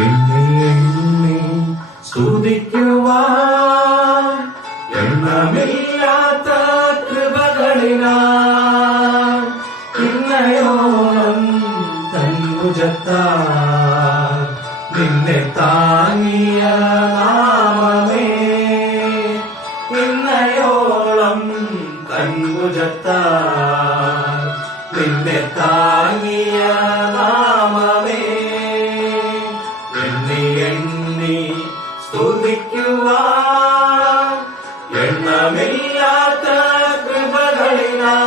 എണ്ണി എണ്ണി സ്തുതിക്കുവാൻ എണ്ണമില്ലാത്ത കൃപകളിനാൽ ഇന്നയോളം തൻഭുജത്താൽ നിന്നെ താങ്ങിയ നാമമേ ഇന്നയോളം തൻഭുജത്താൽ നിന്നെ താങ്ങിയ നാമമേ എണ്ണി എണ്ണി സ്തുതിക്കുവാൻ എണ്ണമില്ലാത്ത കൃപകളിനാൽ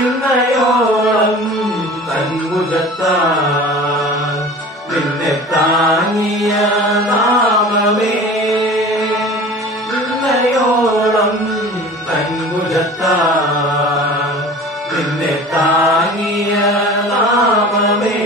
ഇന്നയോളം തൻഭുജത്താൽ നിന്നെ താങ്ങിയ നാമമേ ഇന്നയോളം തൻഭുജത്താൽ നിന്നെ താങ്ങിയ നാമമേ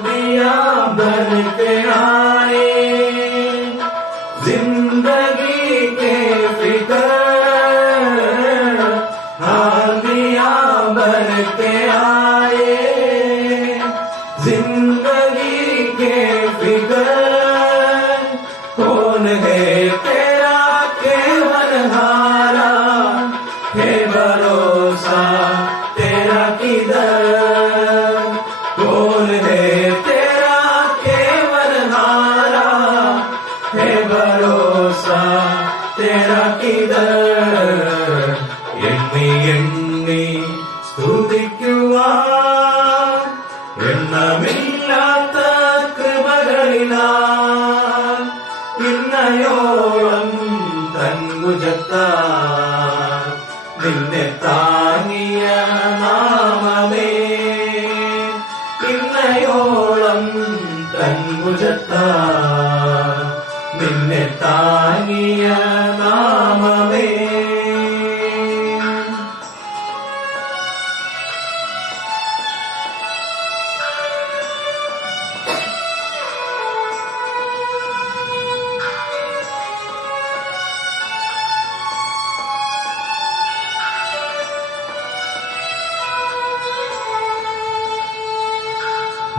दिया बन के आए जिंदगी के फिकर दिया बन के आए जिंदगी के फिकर कौन है तेरा केवल हारा है भरोसा तेरा किधर कौन है तेरा केवल हारा है भरोसा तेरा किधर എണ്ണി എണ്ണി സ്തുതിക്കുവാൻ എണ്ണമില്ലാത്ത കൃപകളിനാൽ ഇന്നയോളം തൻഭുജത്താൽ നിന്നെ താങ്ങിയ നാമമേ ഇന്നയോളം തൻഭുജത്താൽ നിന്നെ താങ്ങിയ നാമമേ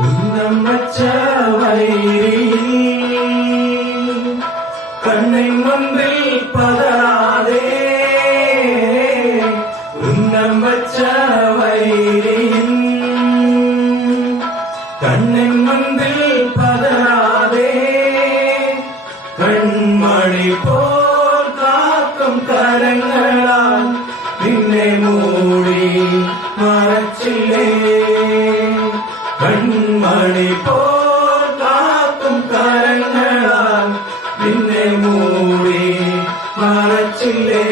ഉന്നം വച്ച വൈരി കണ്ണിൻ മുമ്പിൽ പതറാതെ ഉന്നം വച്ച വൈരി കണ്ണിൻ മുമ്പിൽ പതറാതെ കൺമണി പോൽ കാക്കും കരങ്ങളാൽ നിന്നെ മൂടി മറച്ചില്ലേ കൺമണി പോൽ കാക്കും കരങ്ങളാൽ നിന്നെ മൂടി മറച്ചില്ലേ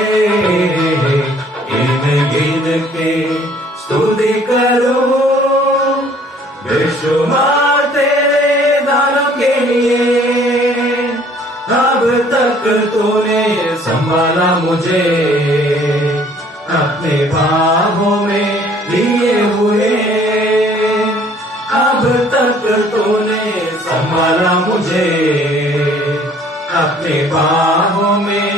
ഇനക്കെ സ്തുതി കരോ बेशुमार तेरे दानों के लिए अब तक तूने संभाला मुझे अपने बाहों में लिए हुए अब तक तूने संभाला मुझे अपने बाहों में